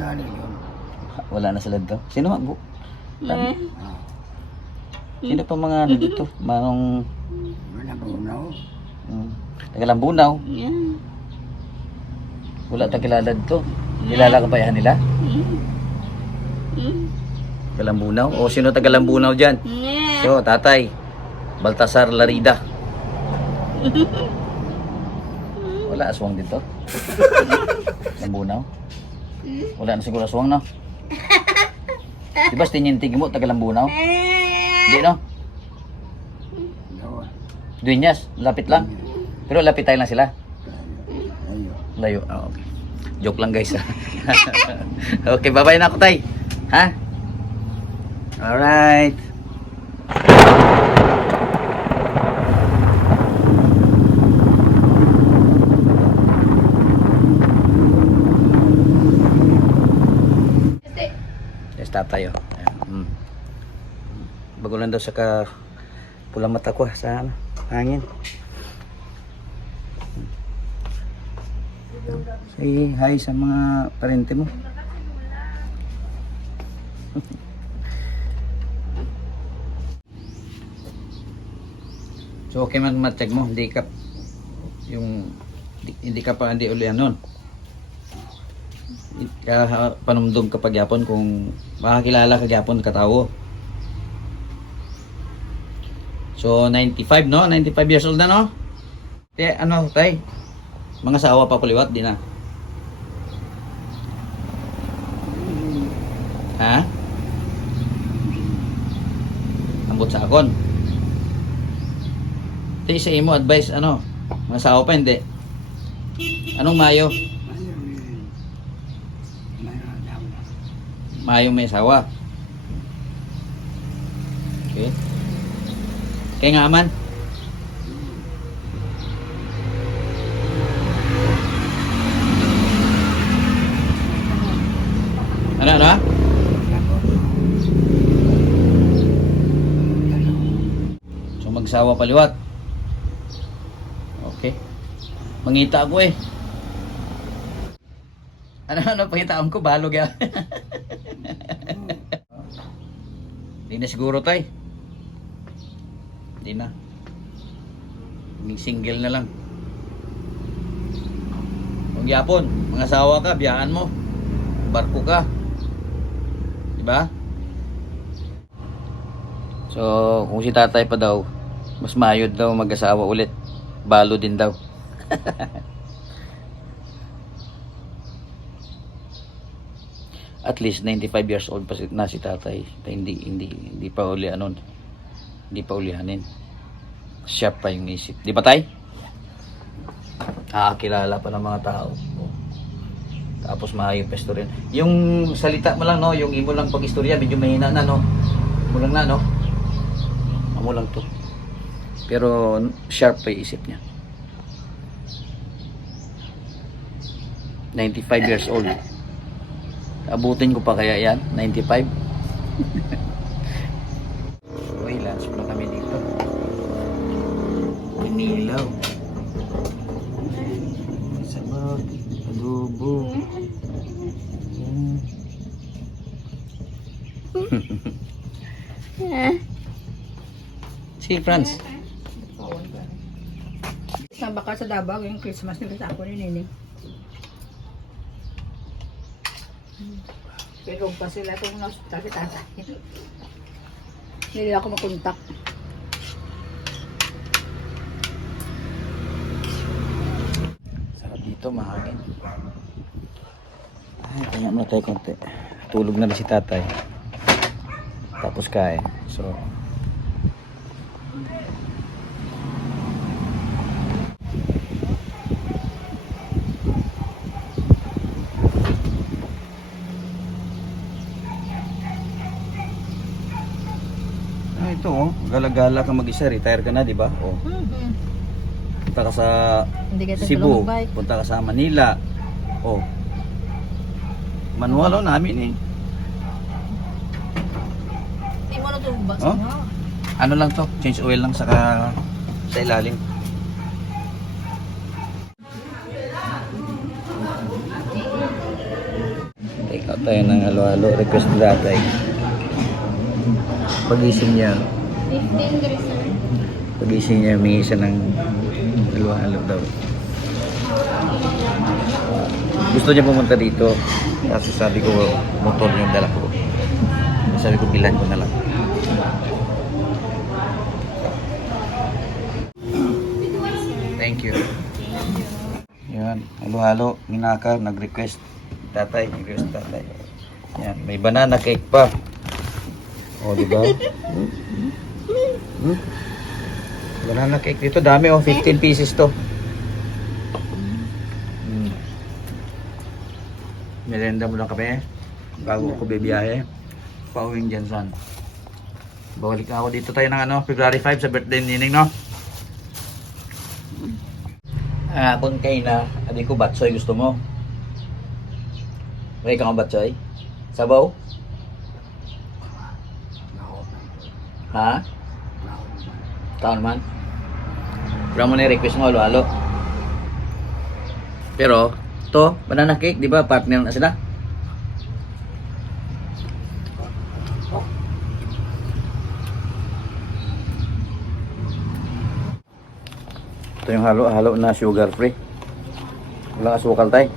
dali yun. Wala na sila dito. Sino nga? Eh. Sino pa mga ano dito? Manong... Manabunaw. Taga-Lambunaw. Yan. Wala tayong kilala dito. Kilala ka ba yan nila? Taga-Lambunaw? O sino taga-Lambunaw dyan? Yeah. So, tatay. Baltasar Larida. Wala aswang dito. Lambunaw. Wala na siguro aswang, no? Di ba tinyentig mo taga-Lambunaw? Hindi, no? Yawa. Dueñas, lapit lang. Pero lapit tayo lang sila. Ayo. Layo. Oh, okay. Joke lang guys. Okay, bye-bye na ako tay. Ha? Alright. Yes, tatay. Bago lang daw sa pulang mata ko sa hangin. Say hi sa mga parente mo. So okay man matag mo, hindi ka hindi uli anon. Panumdum ka pagyapon kung makakilala ka gyapon katawo. So 95 no? 95 years old na no? Ano tay? Mga sawa pa puliwat di na. Ha? Ambot sa akon. Tay sa imo advice ano? Mga sawa pa hindi. Anong mayo? Mayo may sawa. Okay. Kaya nga man. Ano? So magsawa paliwat. Okay. Mangita ako eh. Ano pangitaan ko balog yan. Hindi na siguro tay. Hindi na. Maging single na lang. Kung yapon, mga asawa ka, biyahan mo. Barko ka. Diba? So, kung si tatay pa daw, mas mayod daw mag-asawa ulit. Balo din daw. At least 95 years old pa na si tatay. Hindi pa uli anon. Hindi pa ulihanin. Siya pa yung isip. Di ba tay? Kilala pa ng mga tao. Tapos maayong pa istorya. Yung salita mo lang no, yung imo lang pag-istorya, medyo mahina na no. Imo lang na no. Amo lang to. Pero sharp pa yung isip niya. 95 years old. Abutin ko pa kaya yan? 95? Okay, lunch muna kami dito. Inilaw. Sabag. Adobo. Si Franz. Sa baka sa Davao yung Christmas nila ako ni Nini. Pero pa sila itong hospital si tatay. Hindi ako makontak. Sarap dito, mahangin. Ay, kanya muna tayo konti. Tulog na rin si tatay. Tapos kain. So, ito oh, gala-gala ka mag-isa, retire ka na, di ba? Oh. Punta ka sa Cebu, punta ka sa Manila. Oh. Manual oh namin eh. Hindi mo na ito ba? Oh? Ano lang to? Change oil lang saka sa ilalim. Teka Tayo ng halo-halo. Request ni tatay. Pagising niya. 15 dres, sir. Pagising niya, may isa ng halo-halo daw. Gusto niya pumunta dito. Kasi sabi ko, motor yung dala ko. Sabi ko, bilan ko na lang. Thank you. Yan, halo-halo, minaka, nag-request tatay, nag-request tatay. Yan, may banana cake pa. O, di ba? Banana cake dito, dami oh, 15 pieces to. Merenda mo lang kami bago ako bibiyahe. Pauwing Jansan. Balik ako dito tayo ng February 5 sa birthday ni Nining, no? Kung kayo na, adik ko batsoy gusto mo. Okay ka ng batsoy? Sabaw? Ha? Tao naman? Pero mo na request mo, halo-halo. Pero, to, banana cake, di ba? Partner na sila. Ito yung halo-halo na sugar free. Walang asukal tayo.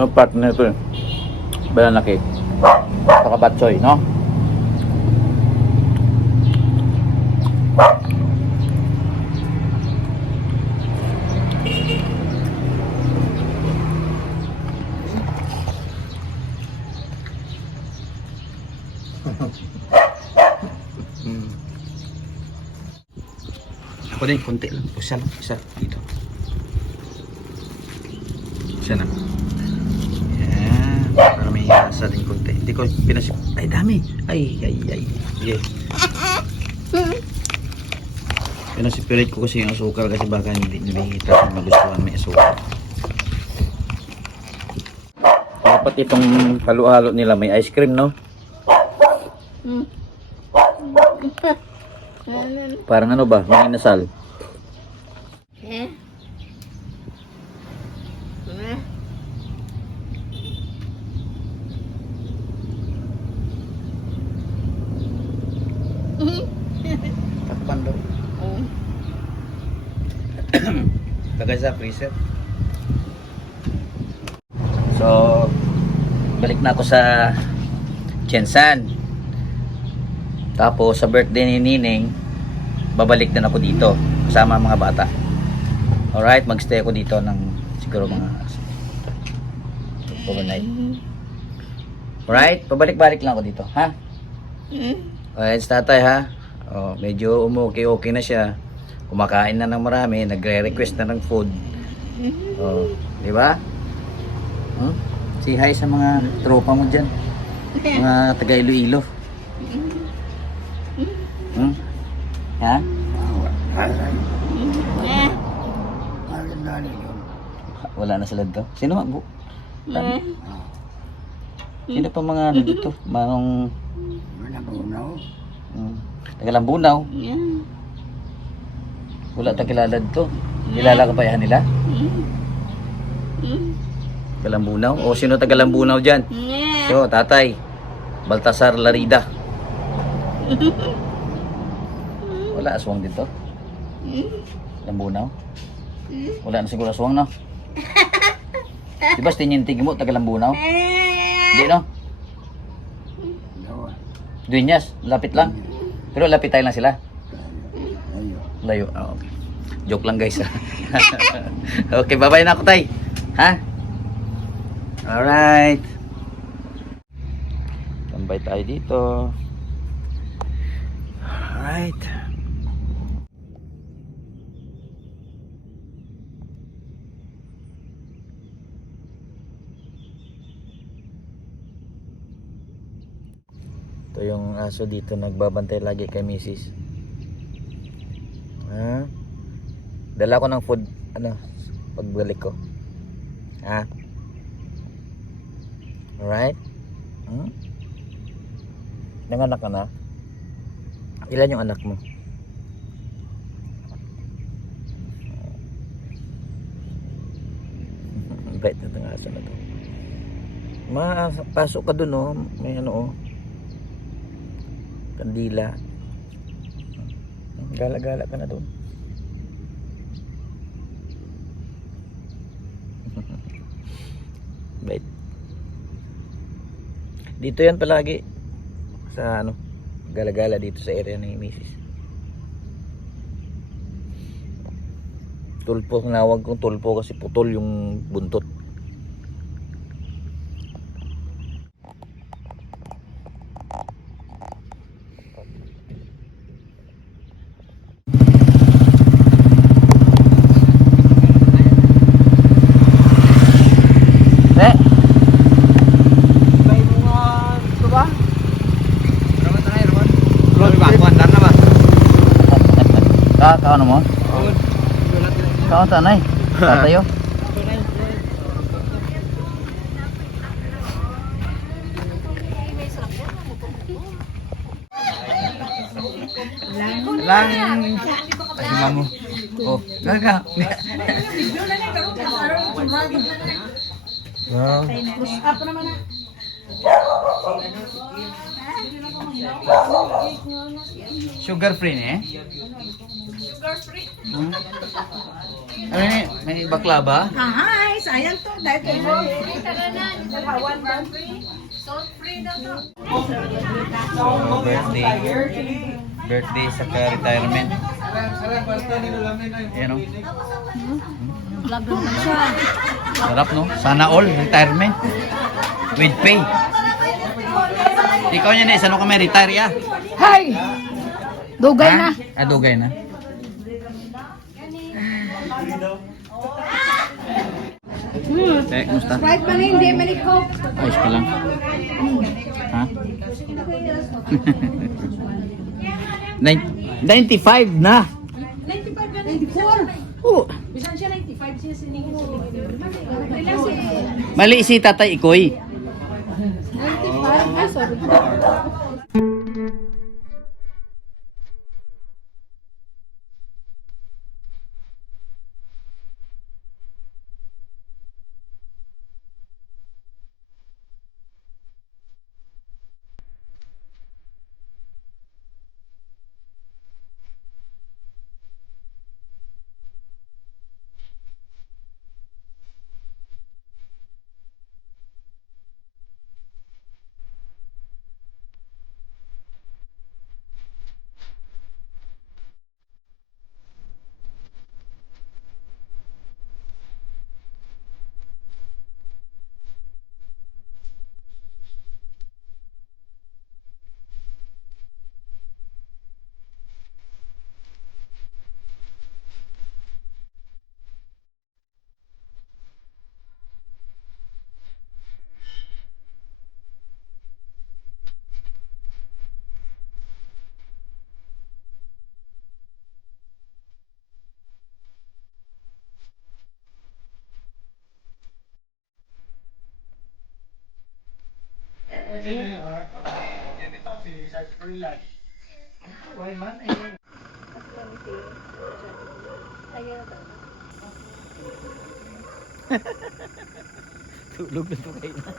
So partner ito banana cake. Saka batsoy, no? Ako din, konti lang. Isa lang, isa dito. Isa na. Yan. Para may hasa din konti. Hindi ko pinasip. Ay, dami. Ay. Sige. Pinasipirit ko kasi yung asukal kasi baka hindi nabihita kung magustuhan may asukal. Dapat itong halo-halo nila may ice cream, no? Parang ano ba? May inasal. Takpan daw. Lagay sa freezer. So, balik na ako sa Jensan. Tapos sa birthday ni Nining, babalik din ako dito kasama ang mga bata. Alright, magstay ako dito ng siguro mga overnight. Alright, pabalik-balik lang ako dito, ha? Alright, tatay ha. Oh, medyo okay na siya. Kumakain na ng marami, nagre-request na ng food. Oh, di ba? Say hi sa mga tropa mo diyan. Mga taga Iloilo. Ha? Wala na sila dito. Sino nga? Sino pa mga ano dito? Manong Tagalambunaw. Wala ta kilala dito. Kilala ka pa yan nila? Tagalambunaw? O sino Tagalambunaw dyan? So, tatay. Baltasar Larida. Wala aswang dito? Lambunaw? Wala na siguro aswang, no? Diba tinintig mo, Tagalambunaw? Hindi, no? Dueñas, lapit lang. Pero lapit tayo lang sila. Layo. Oh, okay. Joke lang guys. Okay, bye-bye na ako tay. Ha? Alright. Tambay tayo dito. Alright. Ito yung aso dito, nagbabantay lagi kay Mrs. Ha? Dala ko ng food pagbalik ko. Ha? Alright? Nanganak ka na? Ilan yung anak mo? Bait na itong aso na to. Pasok ka dun, oh. May ano, oh. Kandila. Gala-gala ka na dun. Bait. Dito yan palagi. Sa ano, gala-gala dito sa area ni Mrs. Tulpo, nawag kong tulpo kasi putol yung buntot. Kaano mo? Kaano tanay? Tatayo? Lang. Pasima mo. Oh, gaga. Wow. Sugar free eh? Sugar free? Ano yun? May baklava? Hi! Sayang to. Dahil kayo. Birthday sa retirement. Ayan o. Sarap no? Sana all retirement. With pay. Ikaw niya saan ka may retire ya? Hi! Dugay na. Dugay na. Kumusta? Sprite pa na hindi, may Coke. Ayos ka lang. Ha? 95 na. 94. Oh. Bisan siya 95 siya siningin. Mali si Tatay Ikoy. 95? Ah, sorry. Tulog na to kayo na.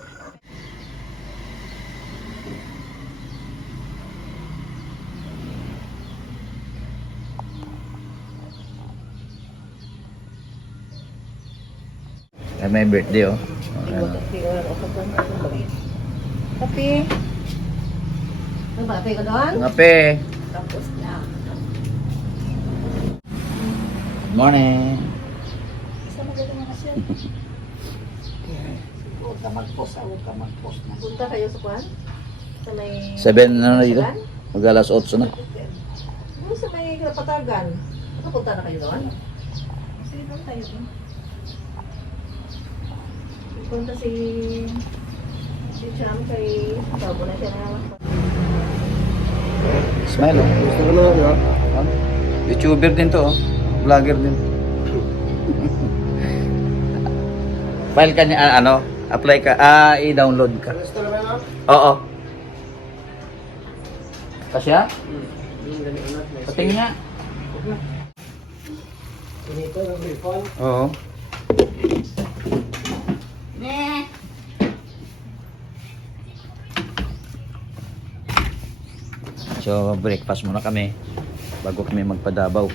Ay, may birthday oh. Kape. Nagbatay ka doon? Ngape. Tapos na. Good morning. Isa maganda nga siya. Huwag ka mag-post. Huwag ka mag-post na. Punta kayo sa kwan? Sa may... 7 na dito. Mag-alas 8 na. Ano sa may Patagan? Punta na kayo doon? Sige, doon tayo doon. Punta si Cham kay Tabo na siya na. Smile oh. Gusto ko na YouTuber din to oh. Vlogger din. File ka niya, apply ka, i-download ka. Gusto naman ako? Oo. Kasya? Yung ganito na. Patingin nga. Ganito, nag-refund. Oo. So, breakfast muna kami bago kami magpadabaw.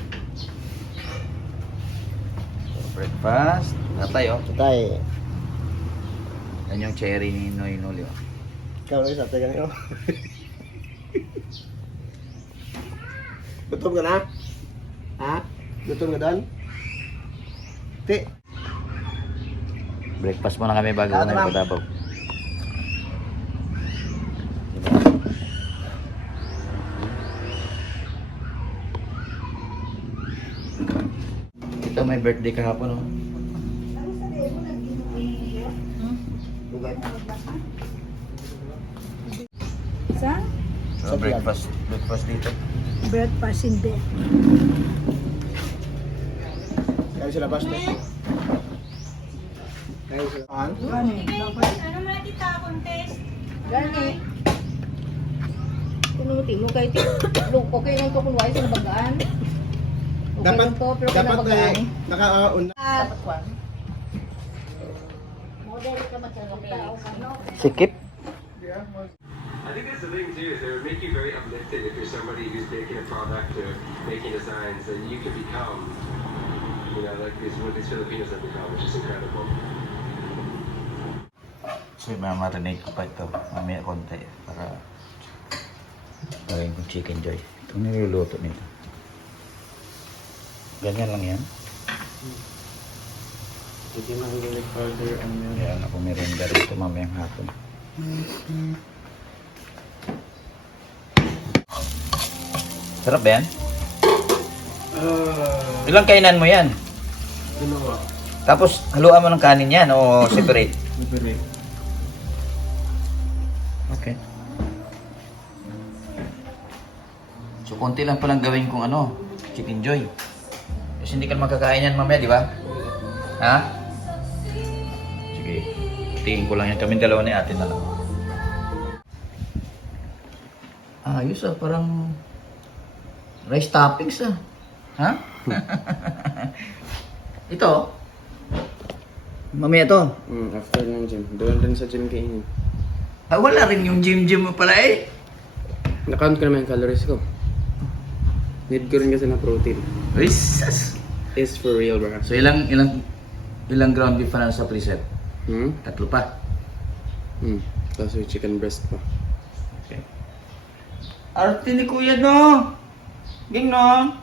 So, breakfast. Na tayo. Tay, Yan yung cherry ni Noy Nolio. ikaw na isa, tayo ganito. Gutom ka na? Ha? Gutom ka doon? Ti. Breakfast muna kami bago kami magpadabaw. Diba? Ito may birthday kahapon, oh. Isa? So, breakfast dito. Breakfast in bed. Kaya sila basta. Kaya sila. Gani. Ano man kita contest? Gani. Kunuti mo kay ti. Luko kay nang tukunway sa bagaan. Dapat, to pero dapat bagaan. nakauna. Dapat kwan. Model ka magkakita. Sikip. I think that's the thing too, is it would make you very uplifted if you're somebody who's making a product or making designs, and you can become, like what these Filipinos have become, which is incredible. So, mamarinate ko pa ito. Mamaya konti para gawin kong chicken joy. Itong niluluto nito. Ganyan lang yan. Hindi na ang gawin further ano. Yan ako merenda rito mamayang hapon. Sarap ba yan? Ilang kainan mo yan? Ginawa. Tapos haluan mo ng kanin yan o separate? Libre. Okay. So konti lang palang gawin kong chicken joy. Kasi hindi ka makakain yan mamaya, di ba? Ha? Sige. Tingin ko lang yan. Kaming dalawa ni ate na lang. Ayos parang rice toppings Ha? Ito? Mamaya to? After ng gym. Doon din sa gym kainin. Wala rin yung gym mo pala eh. Na-count ko naman yung calories ko. Need ko rin kasi na protein. Wisas. Is for real, bro. So ilang ground beef pa na sa preset? Hmm? 3 pa. Tapos yung chicken breast pa. Okay. Arte ni Kuya no. Ging no.